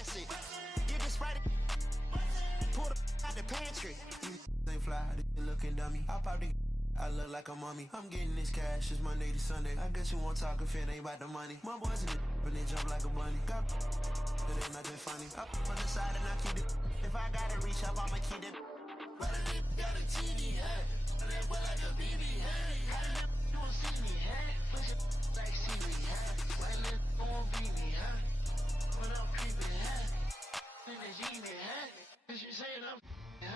acid. You just write it. Pull the out the pantry. They fly, they looking dummy. I pop the I look like a mummy. I'm getting this cash, it's Monday to Sunday. I guess you won't talk if it ain't about the money. My boys in the when they jump like a bunny. Got it ain't nothing funny. Up on the side and I keep it. If I gotta reach up, I'ma keep it. But a nigga got a TD, hey. That boy like a BB, hey. You won't see me, hey. Push it like CD, hey. Why nigga won't beat me, hey. When I'm creeping, hey. Niggas eat me, hey. Cause you saying I'm hey.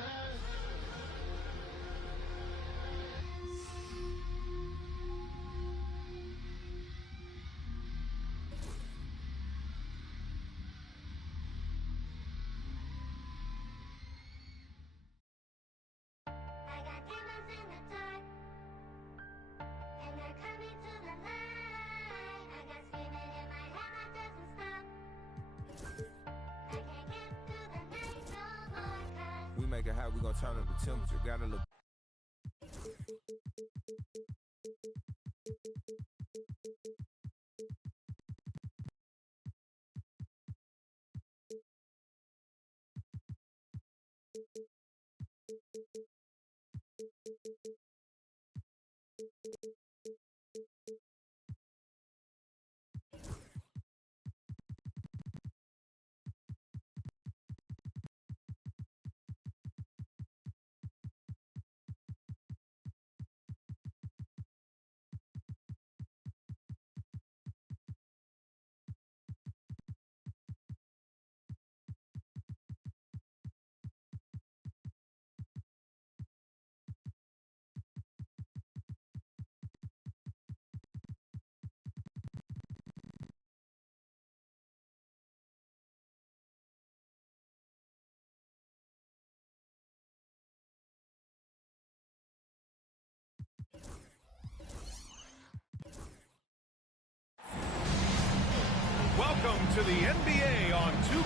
We make it hot, we gonna turn up the temperature. Got a little. Welcome to the NBA on 2.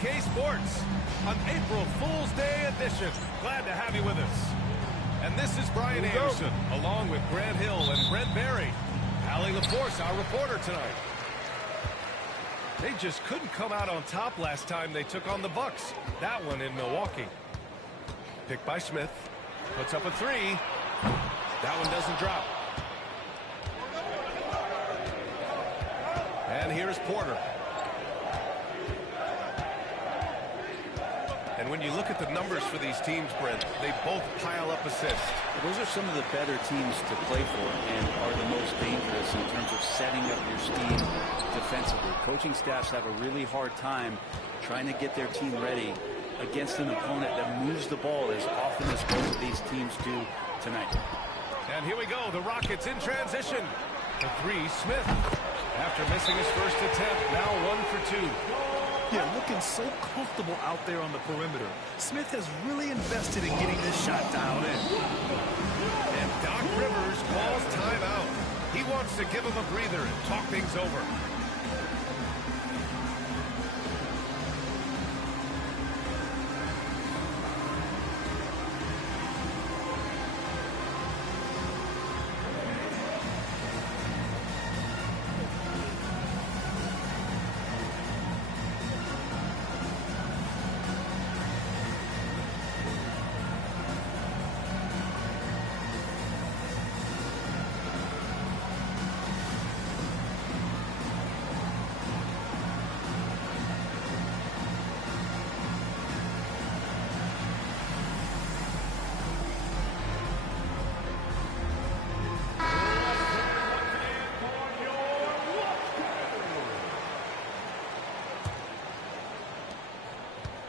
K-Sports, an April Fool's Day edition. Glad to have you with us. And this is Brian Anderson, along with Grant Hill and Brent Barry. Allie LaForce, our reporter tonight. They just couldn't come out on top last time they took on the Bucks. That one in Milwaukee. Picked by Smith. Puts up a three. That one doesn't drop. And here's Porter. And when you look at the numbers for these teams, Brent, they both pile up assists. Those are some of the better teams to play for and are the most dangerous in terms of setting up your scheme defensively. Coaching staffs have a really hard time trying to get their team ready against an opponent that moves the ball as often as both of these teams do tonight. And here we go, the Rockets in transition. The three, Smith. After missing his first attempt, now 1 for 2. Yeah, looking so comfortable out there on the perimeter. Smith has really invested in getting this shot dialed in. And Doc Rivers calls timeout. He wants to give him a breather and talk things over.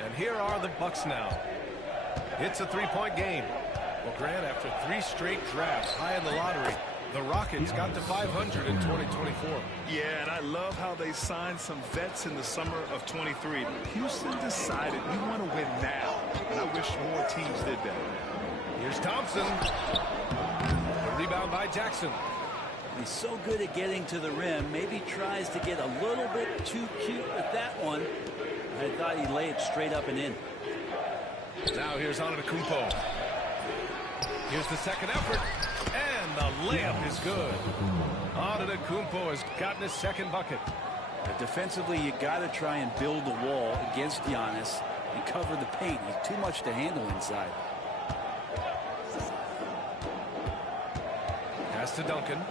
And here are the Bucks now. It's a three-point game. Well, Grant, after 3 straight drafts high in the lottery, the Rockets got to 500 in 2024. Yeah, and I love how they signed some vets in the summer of 23. Houston decided we want to win now, and I wish more teams did that. Here's Thompson. A rebound by Jackson. He's so good at getting to the rim. Maybe tries to get a little bit too cute with that one. I thought he'd lay it straight up and in. Now here's Antetokounmpo. Here's the second effort. And the layup is good. Antetokounmpo has gotten his second bucket. But defensively, you got to try and build a wall against Giannis and cover the paint. He's too much to handle inside. Pass to Duncan.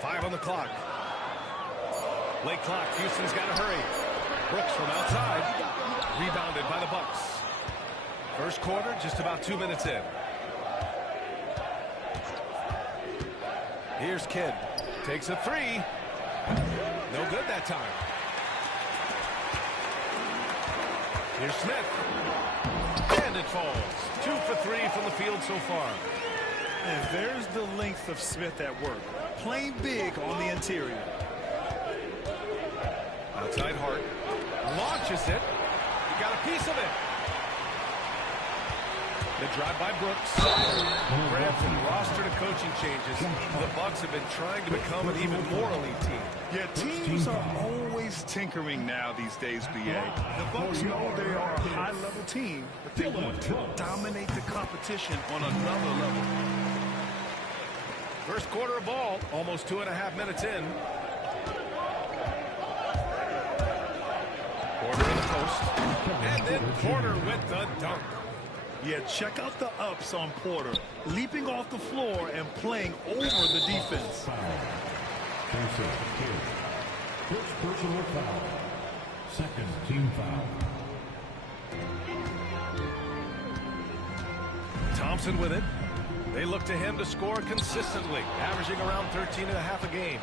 Five on the clock. Late clock. Houston's got to hurry. Brooks from outside. Rebounded by the Bucks. First quarter, just about 2 minutes in. Here's Kidd. Takes a three. No good that time. Here's Smith. And it falls. 2 for 3 from the field so far. And there's the length of Smith at work. Playing big on the interior. Outside Hart. Launches it. He got a piece of it. The drive by Brooks. Grant, from roster to coaching changes, the Bucks have been trying to become an even more elite team. Yeah, teams are always tinkering now these days, BA. The Bucks know they are a high-level team, but they want to dominate the competition on another level. First quarter of ball, almost 2.5 minutes in. Porter in the post. And then Porter with the dunk. Yeah, check out the ups on Porter. Leaping off the floor and playing over the defense. First personal foul. Second team foul. Thompson with it. They look to him to score consistently, averaging around 13.5 a game.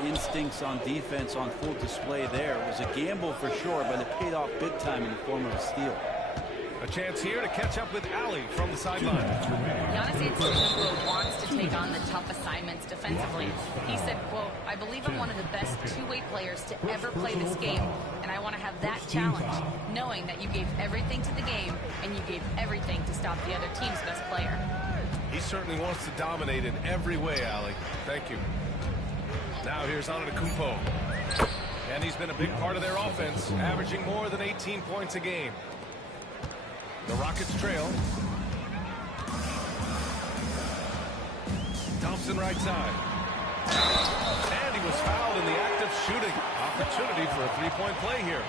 The instincts on defense on full display there. It was a gamble for sure, but it paid off big time in the form of a steal. A chance here to catch up with Ali from the sideline. Giannis Antetokounmpo wants to take on the tough assignments defensively. He said, quote, "I believe I'm one of the best two-way players to ever play this game, and I want to have that challenge, knowing that you gave everything to the game and you gave everything to stop the other team's best player." He certainly wants to dominate in every way, Ali. Thank you. Now here's Antetokounmpo. And he's been a big part of their offense, averaging more than 18 points a game. The Rockets trail. Thompson right side. And he was fouled in the act of shooting. Opportunity for a three-point play here.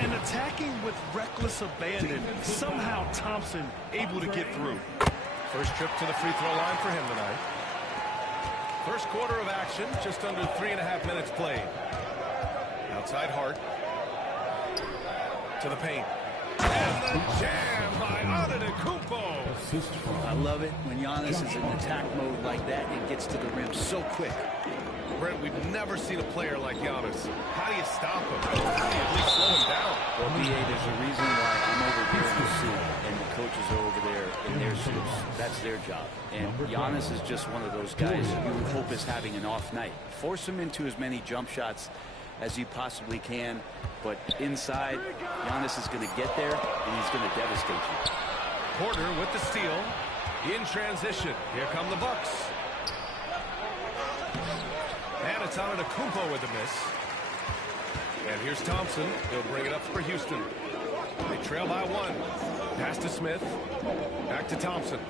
And attacking with reckless abandon. Somehow Thompson able to get through. First trip to the free throw line for him tonight. First quarter of action, just under 3.5 minutes played. Outside Hart. To the paint. And the jam by Antetokounmpo. I love it when Giannis is in attack mode like that and gets to the rim so quick. Brent, we've never seen a player like Giannis. How do you stop him? How do you at least slow him down? Well, BA, there's a reason why I'm over here in the suit and the coaches are over there in their suits. That's their job. And Giannis is just one of those guys you would hope is having an off night. Force him into as many jump shots as you possibly can. But inside, Giannis is going to get there, and he's going to devastate you. Porter with the steal. In transition. Here come the Bucks. And it's Antetokounmpo with the miss. And here's Thompson. He'll bring it up for Houston. They trail by 1. Pass to Smith. Back to Thompson.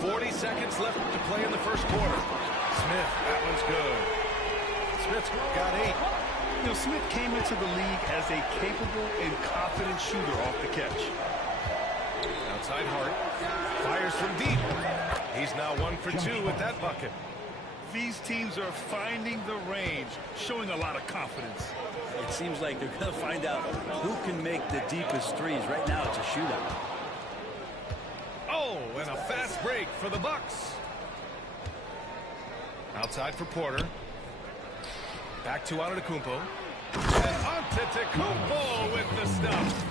40 seconds left to play in the first quarter. Smith, that one's good. Smith's got 8. You know, Smith came into the league as a capable and confident shooter off the catch. Outside Hart. Fires from deep. He's now 1 for 2 with that bucket. These teams are finding the range, showing a lot of confidence. It seems like they're going to find out who can make the deepest threes. Right now, it's a shootout. Oh, and a fast break for the Bucks. Outside for Porter. Back to Antetokounmpo. And Antetokounmpo with the stuff.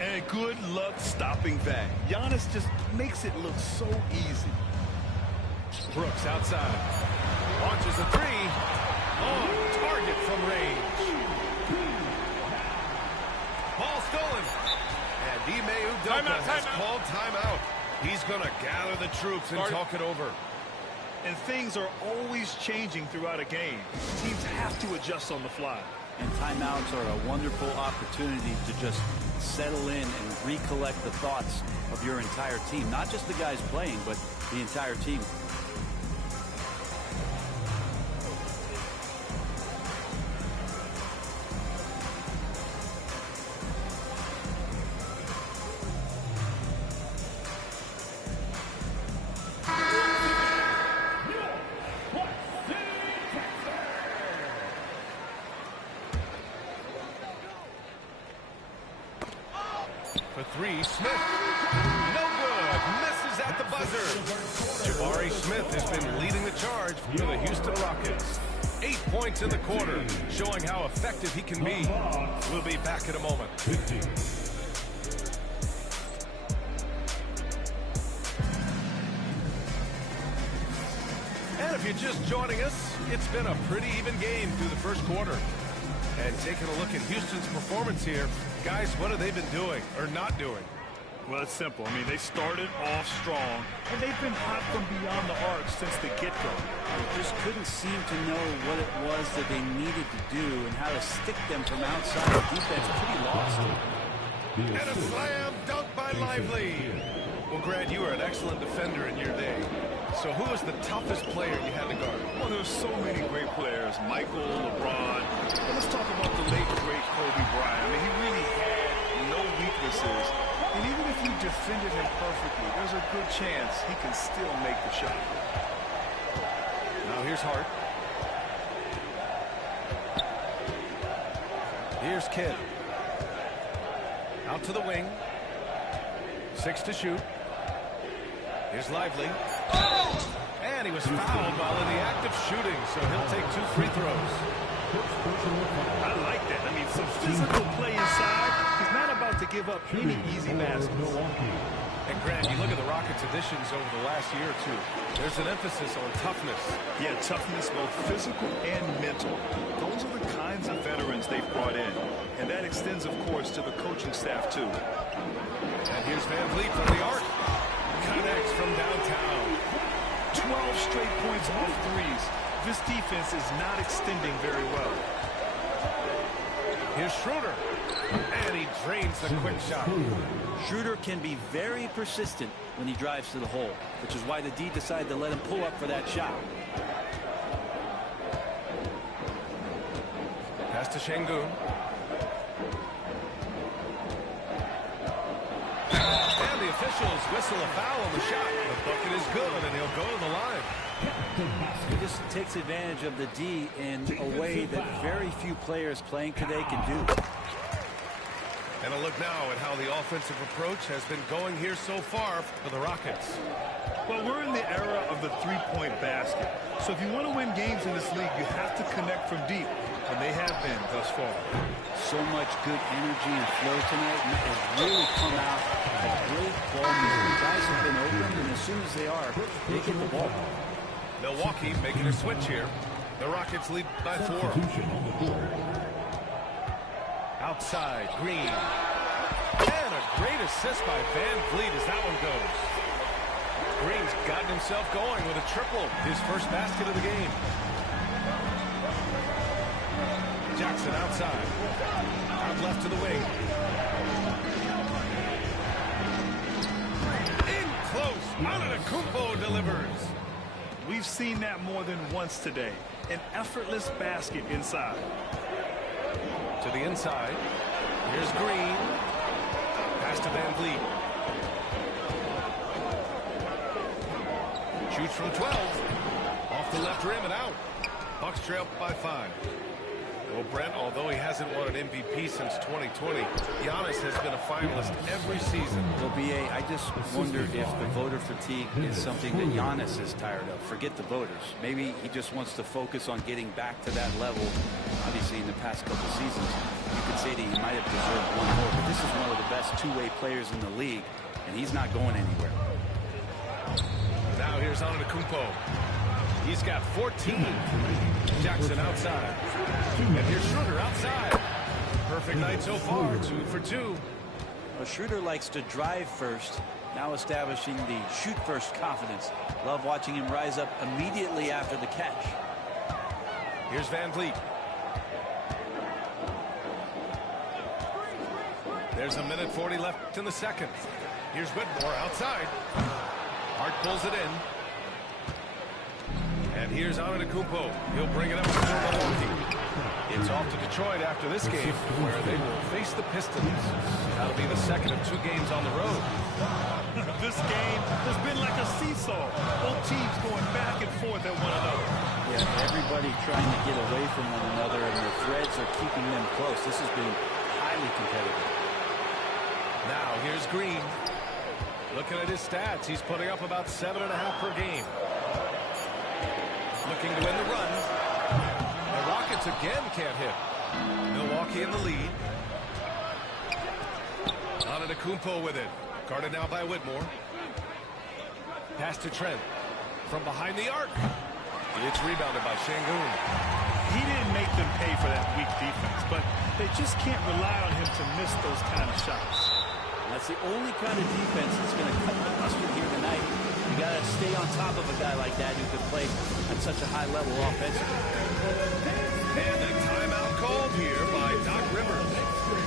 And good luck stopping that. Giannis just makes it look so easy. Brooks outside. Launches a three. On target from range. Ball stolen. And Ime Udoka has called timeout. He's going to gather the troops and talk it over. And things are always changing throughout a game. Teams have to adjust on the fly. And timeouts are a wonderful opportunity to just settle in and recollect the thoughts of your entire team. Not just the guys playing, but the entire team. For three, Smith. No good. Misses at the buzzer. Jabari Smith has been leading the charge for the Houston Rockets. 8 points in the quarter, showing how effective he can be. We'll be back in a moment. And if you're just joining us, it's been a pretty even game through the first quarter. And taking a look at Houston's performance here, guys, what have they been doing or not doing? Well, it's simple. I mean, they started off strong, and they've been hot from beyond the arc since the get-go. They just couldn't seem to know what it was that they needed to do and how to stick them from outside. The defense pretty lost. And a slam dunk by Lively. Well, Grant, you were an excellent defender in your day. So who was the toughest player you had to guard? Well, there's so many great players. Michael, LeBron. But let's talk about the late, great Kobe Bryant. I mean, he really had no weaknesses. And even if you defended him perfectly, there's a good chance he can still make the shot. Now here's Hart. Here's Kidd. Out to the wing. 6 to shoot. Here's Lively. And he was fouled while in the act of shooting, so he'll take 2 free throws. I like that. I mean, some physical play inside. He's not about to give up any easy baskets. And Grant, you look at the Rockets' additions over the last year or two. There's an emphasis on toughness. Yeah, toughness, both physical and mental. Those are the kinds of veterans they've brought in. And that extends, of course, to the coaching staff, too. And here's Van Vliet from the arc. Connects from downtown. 12 straight points off threes. This defense is not extending very well. Here's Schroeder. And he drains the quick shot. Schroeder can be very persistent when he drives to the hole, which is why the D decided to let him pull up for that shot. Pass to Şengün. And the officials whistle a foul on the shot. The bucket is good, and he'll go to the line. He just takes advantage of the D in a way that very few players playing today can do. And a look now at how the offensive approach has been going here so far for the Rockets. Well, we're in the era of the three-point basket. So if you want to win games in this league, you have to connect from deep. And they have been thus far. So much good energy and flow tonight. And it has really come out of great ball movement. Guys have been open, and as soon as they are, they get the ball. Milwaukee making a switch here. The Rockets lead by 4. Outside, Green. And a great assist by Van Vliet as that one goes. Green's gotten himself going with a triple, his first basket of the game. Jackson outside. Out left to the wing. In close. Antetokounmpo delivers. We've seen that more than once today. An effortless basket inside. To the inside. Here's Green. Pass to Van Vliet. Shoots from 12. Off the left rim and out. Bucks trail by 5. Well, Brent, although he hasn't won an MVP since 2020, Giannis has been a finalist every season. Well, B.A., I just wonder if the voter fatigue is something that Giannis is tired of. Forget the voters. Maybe he just wants to focus on getting back to that level. Obviously, in the past couple seasons, you could say that he might have deserved one more, but this is one of the best two-way players in the league, and he's not going anywhere. Now here's Antetokounmpo. He's got 14. Jackson outside. And here's Schroeder outside. Perfect night so far. 2 for 2. Well, Schroeder likes to drive first, now establishing the shoot first confidence. Love watching him rise up immediately after the catch. Here's Van Vliet. There's 1:40 left in the second. Here's Whitmore outside. Hart pulls it in. And here's Antetokounmpo. He'll bring it up for Milwaukee. It's off to Detroit after this game, where they will face the Pistons. That'll be the second of 2 games on the road. This game has been like a seesaw. Both teams going back and forth at one another. Yeah, everybody trying to get away from one another, and the threads are keeping them close. This has been highly competitive. Now here's Green. Looking at his stats, he's putting up about 7.5 per game. Looking to win the run. The Rockets again can't hit. Milwaukee in the lead. Antetokounmpo with it. Guarded now by Whitmore. Pass to Trent. From behind the arc. It's rebounded by Şengün. He didn't make them pay for that weak defense, but they just can't rely on him to miss those kind of shots. That's the only kind of defense that's going to cut the mustard here tonight. You got to stay on top of a guy like that who can play at such a high level offensively. And a timeout called here by Doc Rivers.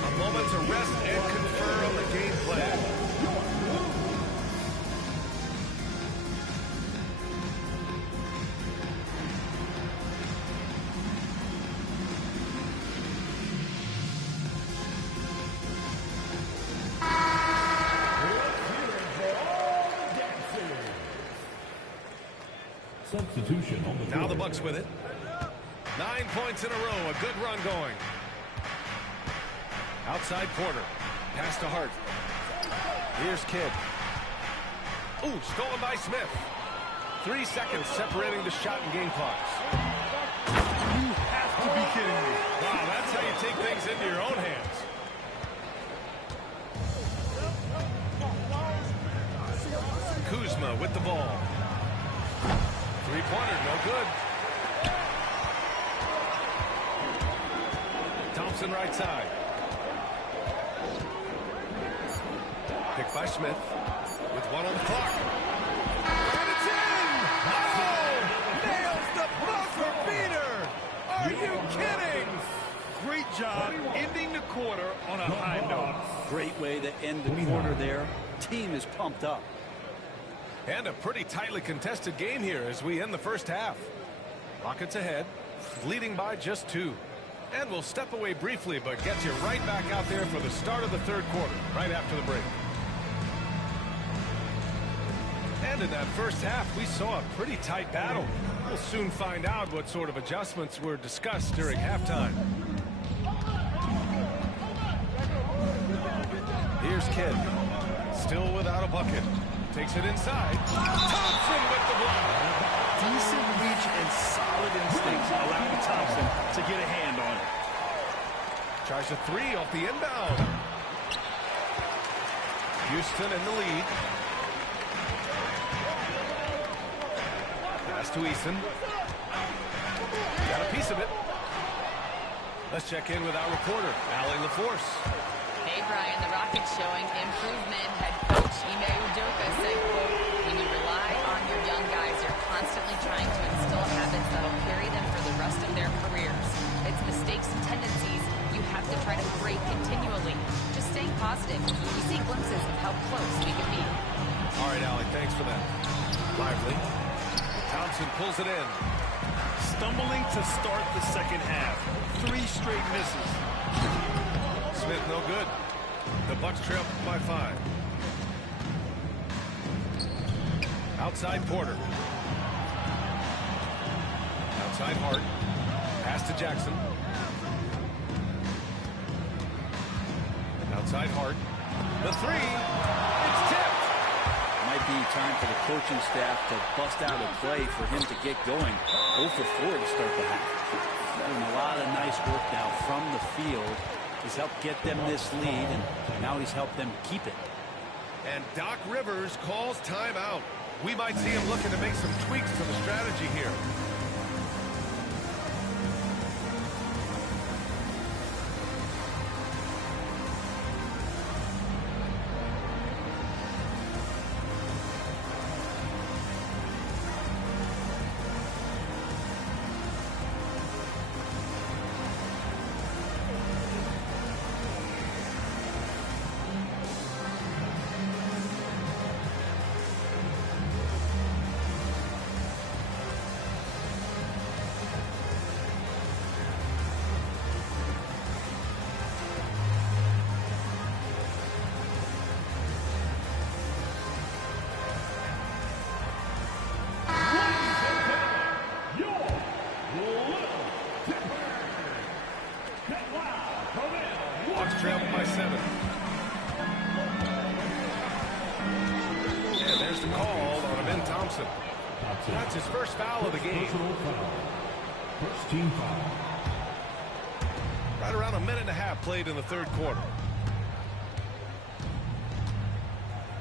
A moment to rest and confer on the game plan. Substitution on the Now the floor. Bucks with it. 9 points in a row. A good run going. Outside Porter. Pass to Hart. Here's Kidd. Ooh, stolen by Smith. 3 seconds separating the shot and game clocks. You have to be kidding me. Wow, that's how you take things into your own hands. Kuzma with the ball. 3-pointer, no good. Thompson right side. Picked by Smith with 1 on the clock. And it's in! Oh! Nails the buzzer beater! Are you kidding? Great job ending the quarter on a high note. Great way to end the quarter there. Team is pumped up. And a pretty tightly contested game here as we end the first half. Rockets ahead, leading by just 2. And we'll step away briefly, but get you right back out there for the start of the third quarter, right after the break. And in that first half, we saw a pretty tight battle. We'll soon find out what sort of adjustments were discussed during halftime. Here's Kidd. Still without a bucket. Takes it inside. Thompson with the block. Decent reach and solid instincts allowing Thompson to get a hand on it. Tries a 3 off the inbound. Houston in the lead. Pass to Eason. Got a piece of it. Let's check in with our reporter, Allie LaForce. Hey, Brian, the Rockets showing improvement. Head coach Ime Udoka said, quote, when you rely on your young guys, you're constantly trying to instill habits that'll carry them for the rest of their careers. It's mistakes and tendencies you have to try to break continually. Just staying positive. You see glimpses of how close we can be. All right, Allie, thanks for that. Lively. Thompson pulls it in. Stumbling to start the second half. 3 straight misses. Smith no good. The Bucks trail by 5. Outside Porter. Outside Hart. Pass to Jackson. Outside Hart. The three. It's tipped. Might be time for the coaching staff to bust out a play for him to get going. 0 for 4 to start the half. Doing a lot of nice work now from the field. He's helped get them this lead, and now he's helped them keep it. And Doc Rivers calls timeout. We might see him looking to make some tweaks to the strategy here. Trailed by 7. And there's the call on Ben Thompson. That's his first foul of the game. First team foul. Right around a minute and a half played in the third quarter.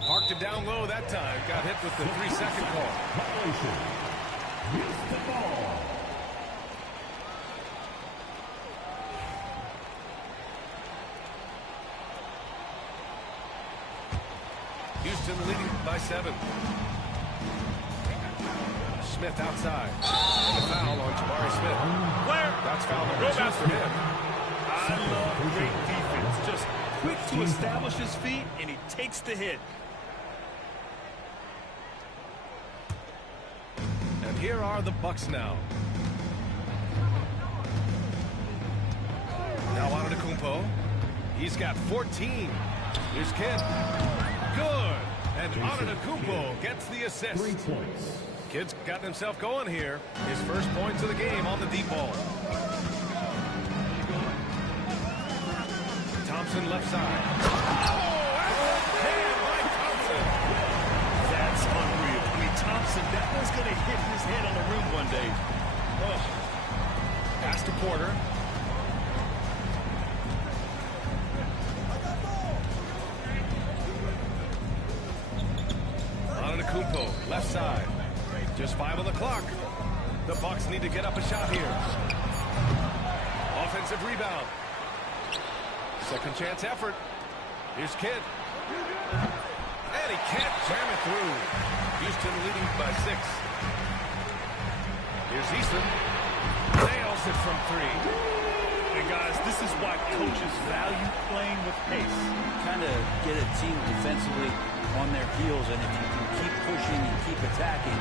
Parked it down low that time. Got hit with the 3-second call. Missed the ball. Houston leading by 7. Smith outside. And a foul on Jabari Smith. Where? That's foul number 2 for him. I love great defense. Just quick to establish his feet, and he takes the hit. And here are the Bucks now. Now Antetokounmpo. He's got 14. Here's Kidd. Good. And Antetokounmpo gets the assist. 3 points. Kidd's gotten himself going here. His first points of the game on the deep ball. Thompson left side. Oh, and by Thompson. That's unreal. I mean, Thompson, that was going to hit his head on the rim one day. Oh. Pass to Porter. Antetokounmpo, left side. Just 5 on the clock. The Bucks need to get up a shot here. Offensive rebound. Second chance effort. Here's Kidd. And he can't jam it through. Houston leading by 6. Here's Easton. Nails it from 3. And guys, this is why coaches value playing with pace. Kind of get a team defensively on their heels, and if you can keep pushing and keep attacking,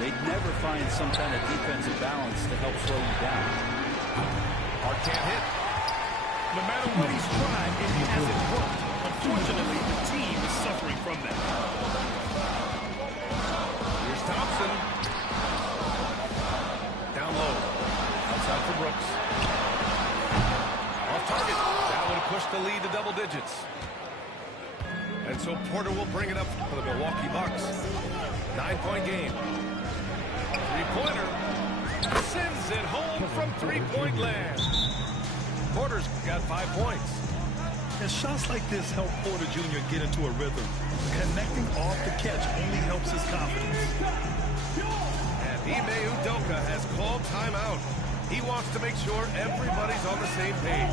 they'd never find some kind of defensive balance to help slow you down. Hart can't hit. No matter what he's tried, it hasn't worked. Unfortunately, the team is suffering from that. Here's Thompson. Down low. Outside for Brooks. Off target. That would have pushed the lead to double digits. And so Porter will bring it up for the Milwaukee Bucks. 9-point game. Three-pointer. Sends it home from three-point land. Porter's got 5 points. And shots like this help Porter Jr. get into a rhythm. Connecting off the catch only helps his confidence. And Ime Udoka has called timeout. He wants to make sure everybody's on the same page.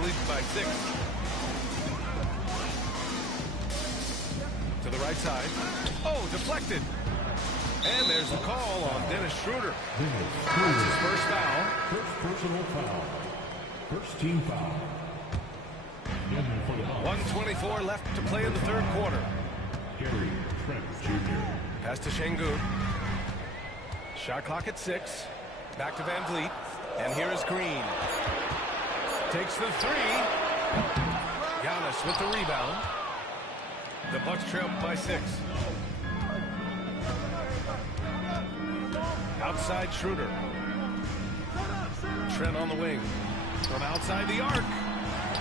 Leading by 6. To the right side. Oh, deflected. And there's the call on Dennis Schroeder. That's his first foul. First personal foul. First team foul. In for the ball. 1:24 left to play in the third quarter. Gary Trent Jr. Pass to Şengün. Shot clock at 6. Back to Van Vliet. And here is Green. Takes the three. Giannis with the rebound. The Bucks trail by 6. Outside Schroeder. Trent on the wing. From outside the arc.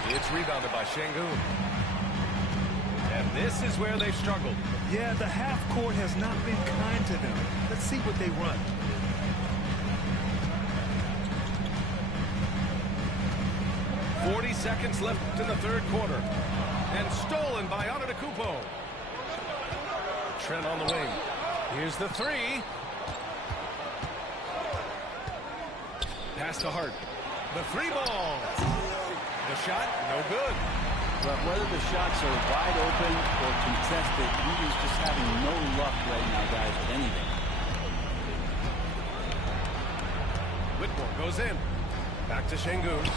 It's rebounded by Şengün. And this is where they've struggled. Yeah, the half court has not been kind to them. Let's see what they run. .40 seconds left in the third quarter. And stolen by Antetokounmpo. Trent on the wing. Here's the three. Pass to Hart. The three ball. The shot, no good. But whether the shots are wide open or contested, he is just having no luck right now, guys, with anything. Whitmore goes in. Back to Şengün.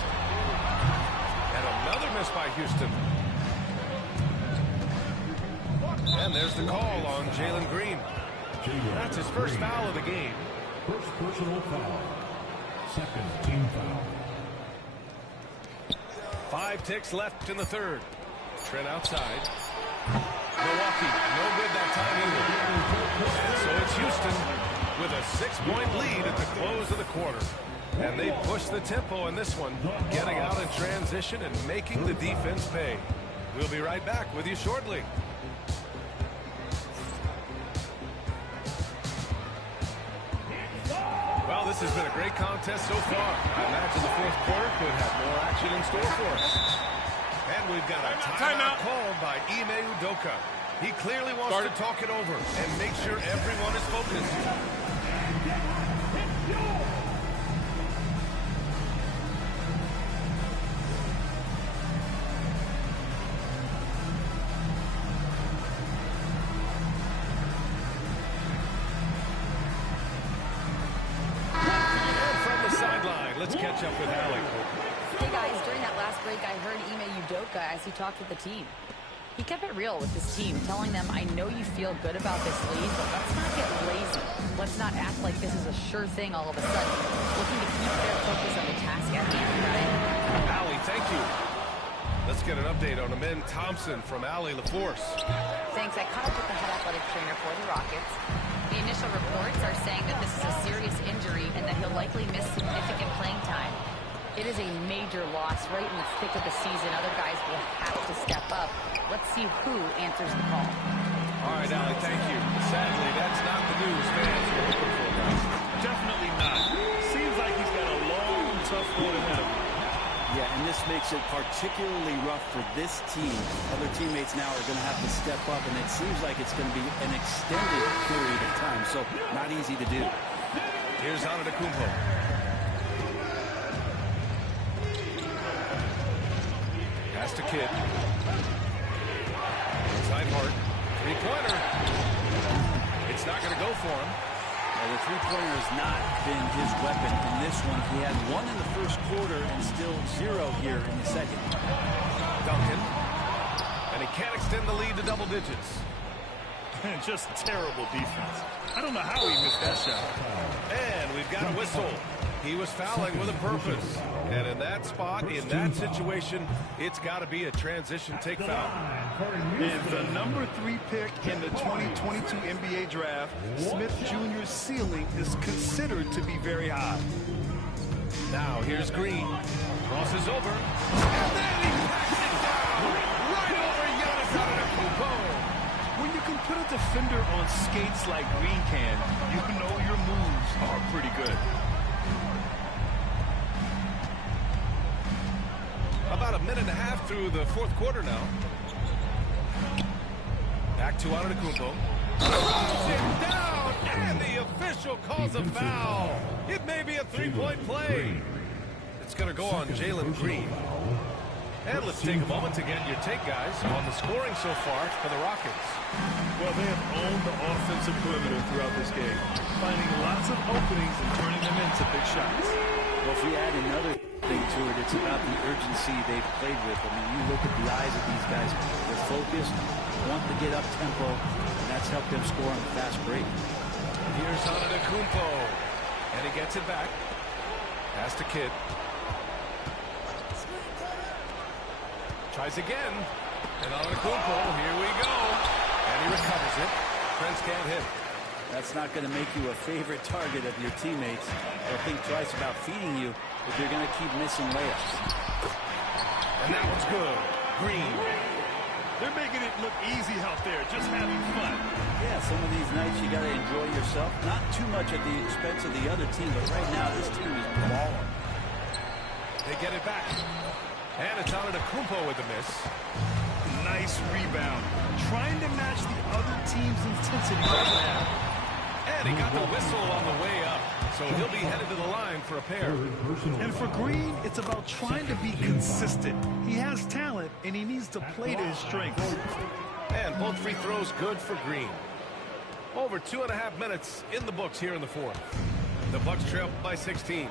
And another miss by Houston. And there's the call on Jalen Green. That's his first foul of the game. First personal foul. Second team foul. 5 ticks left in the third. Trent outside. Milwaukee, no good that time either. And so it's Houston with a 6-point lead at the close of the quarter. And they push the tempo in this one, getting out in transition and making the defense pay. We'll be right back with you shortly. Well, this has been a great contest so far. I imagine the fourth quarter could have more action in store for us. And we've got a timeout called by Ime Udoka. He clearly wants to talk it over and make sure everyone is focused. Let's catch up with Allie. Hey guys, during that last break, I heard Ime Udoka as he talked with the team. He kept it real with his team, telling them, I know you feel good about this lead, but let's not get lazy. Let's not act like this is a sure thing all of a sudden. Looking to keep their focus on the task at hand, right? Allie, thank you. Let's get an update on Amen Thompson from Allie LaForce. Thanks. I caught up with the head athletic trainer for the Rockets. The initial reports are saying that this is a serious injury and that he'll likely miss significant playing time. It is a major loss right in the thick of the season. Other guys will have to step up. Let's see who answers the call. All right, Allie, thank you. Sadly, that's not the news fans were looking for, guys. Definitely not. Seems like he's got a long, tough road ahead of him. Yeah, and this makes it particularly rough for this team. Other teammates now are going to have to step up, and it seems like it's going to be an extended period of time, so not easy to do. Here's Antetokounmpo. Pass to Kidd. Inside Hart. Three-pointer. It's not going to go for him. Well, the three-pointer has not been his weapon in this one. He had 1 in the first quarter and still 0 here in the second. Duncan. And he can't extend the lead to double digits. Just terrible defense. I don't know how he missed that shot. And we've got a whistle. He was fouling with a purpose. And in that spot, in that situation, it's got to be a transition take foul. And the number 3 pick in the 2022 NBA draft, Smith Jr.'s ceiling is considered to be very high. Now here's Green. Crosses over. And then he packs it down. Right over Giannis Antetokounmpo. When you can put a defender on skates like Green can, you know your moves are pretty good. About a minute and a half through the fourth quarter now. Back to Antetokounmpo. Throws it down, and the official calls a foul. It may be a three-point play. It's going to go on Jalen Green. And let's take a moment to get your take, guys, on the scoring so far for the Rockets. Well, they have owned the offensive perimeter throughout this game, finding lots of openings and turning them into big shots. Well, if we add another thing to it. It's about the urgency they've played with. I mean, you look at the eyes of these guys. They're focused, want to get up tempo, and that's helped them score on the fast break. Here's Antetokounmpo, and he gets it back. Pass to Kidd. Tries again, and Antetokounmpo, here we go. And he recovers it. Prince can't hit. That's not going to make you a favorite target of your teammates. They'll think twice about feeding you if you're going to keep missing layups. And that one's good. Green. They're making it look easy out there, just having fun. Yeah, some of these nights you got to enjoy yourself. Not too much at the expense of the other team, but right now this team is balling. They get it back. And it's Antetokounmpo with the miss. Nice rebound. Trying to match the other team's intensity right now. And he got the whistle on the way up. So he'll be headed to the line for a pair. And for Green, it's about trying to be consistent. He has talent, and he needs to play to his strengths. And both free throws good for Green. Over 2.5 minutes in the books here in the fourth. The Bucks trail by 16.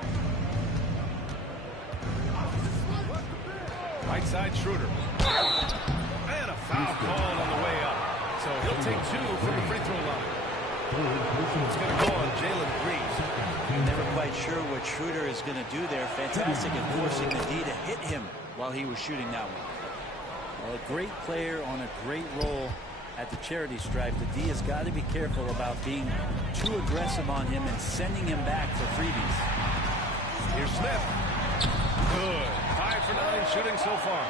Right side, Schroeder. And a foul called on the way up. So he'll take 2 from the free throw line. It's going to go on Jalen Green. Never quite sure what Schroeder is going to do there. Fantastic at forcing the D to hit him while he was shooting that one. Well, a great player on a great role at the charity stripe. The D has got to be careful about being too aggressive on him and sending him back for freebies. Here's Smith. Good. 5 for 9 shooting so far.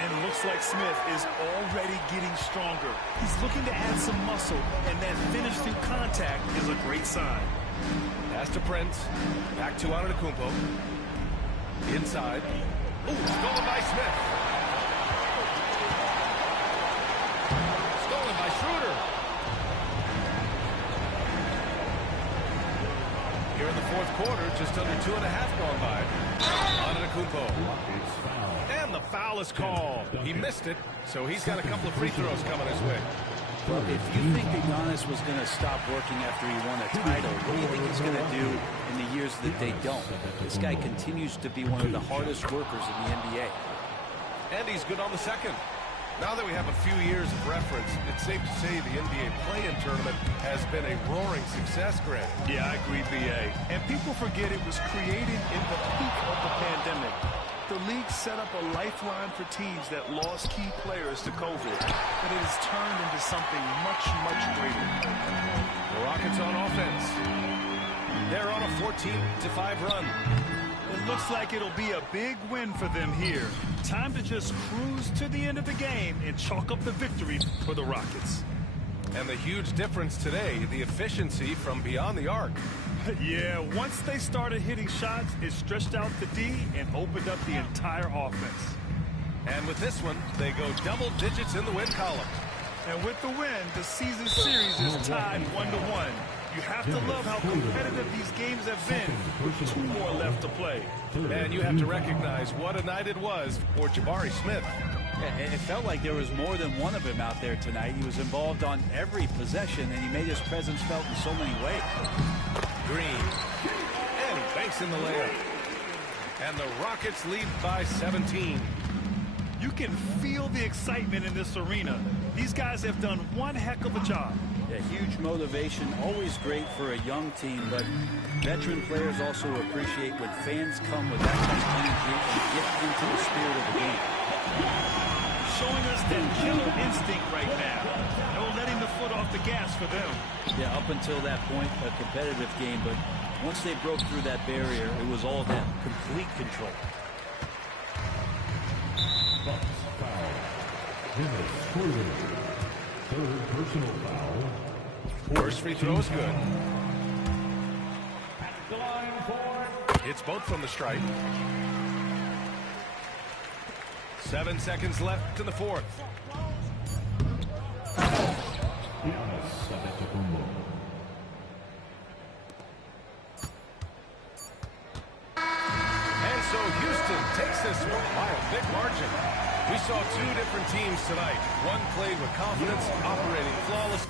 And it looks like Smith is already getting stronger. He's looking to add some muscle, and that finish through contact is a great sign. Pass to Prince. Back to Antetokounmpo. Inside. Ooh, stolen by Smith. Stolen by Schroeder. Here in the fourth quarter, just under 2.5 gone by. Antetokounmpo. And the foul is called. He missed it, so he's got a couple of free throws coming his way. Well, if you think that Giannis was going to stop working after he won a title, what do you think he's going to do in the years that they don't? This guy continues to be one of the hardest workers in the NBA. And he's good on the second. Now that we have a few years of reference, it's safe to say the NBA play-in tournament has been a roaring success, Greg. Yeah, I agree, B.A. And people forget it was created in the peak of the pandemic. The league set up a lifeline for teams that lost key players to COVID, but it has turned into something much, much greater. The Rockets on offense. They're on a 14-5 run. It looks like it'll be a big win for them here. Time to just cruise to the end of the game and chalk up the victory for the Rockets. And the huge difference today, the efficiency from beyond the arc. Yeah, once they started hitting shots, it stretched out the D and opened up the entire offense. And with this one, they go double digits in the win column. And with the win, the season series is tied 1-1. You have to love how competitive these games have been with 2 more left to play. And you have to recognize what a night it was for Jabari Smith. Yeah, it felt like there was more than one of him out there tonight. He was involved on every possession, and he made his presence felt in so many ways. Green. And he banks in the layup. And the Rockets lead by 17. You can feel the excitement in this arena. These guys have done one heck of a job. Yeah, huge motivation, always great for a young team, but veteran players also appreciate when fans come with that kind of energy and get into the spirit of the game. Showing us that killer instinct right now. No letting the foot off the gas for them. Yeah, up until that point, a competitive game, but once they broke through that barrier, it was all them. Complete control. Bucks foul. Dennis Schroeder. Third personal foul. First free throw is good. It's both from the stripe. 7 seconds left in the fourth. And so Houston takes this one by a big margin. We saw 2 different teams tonight. One played with confidence, operating flawless.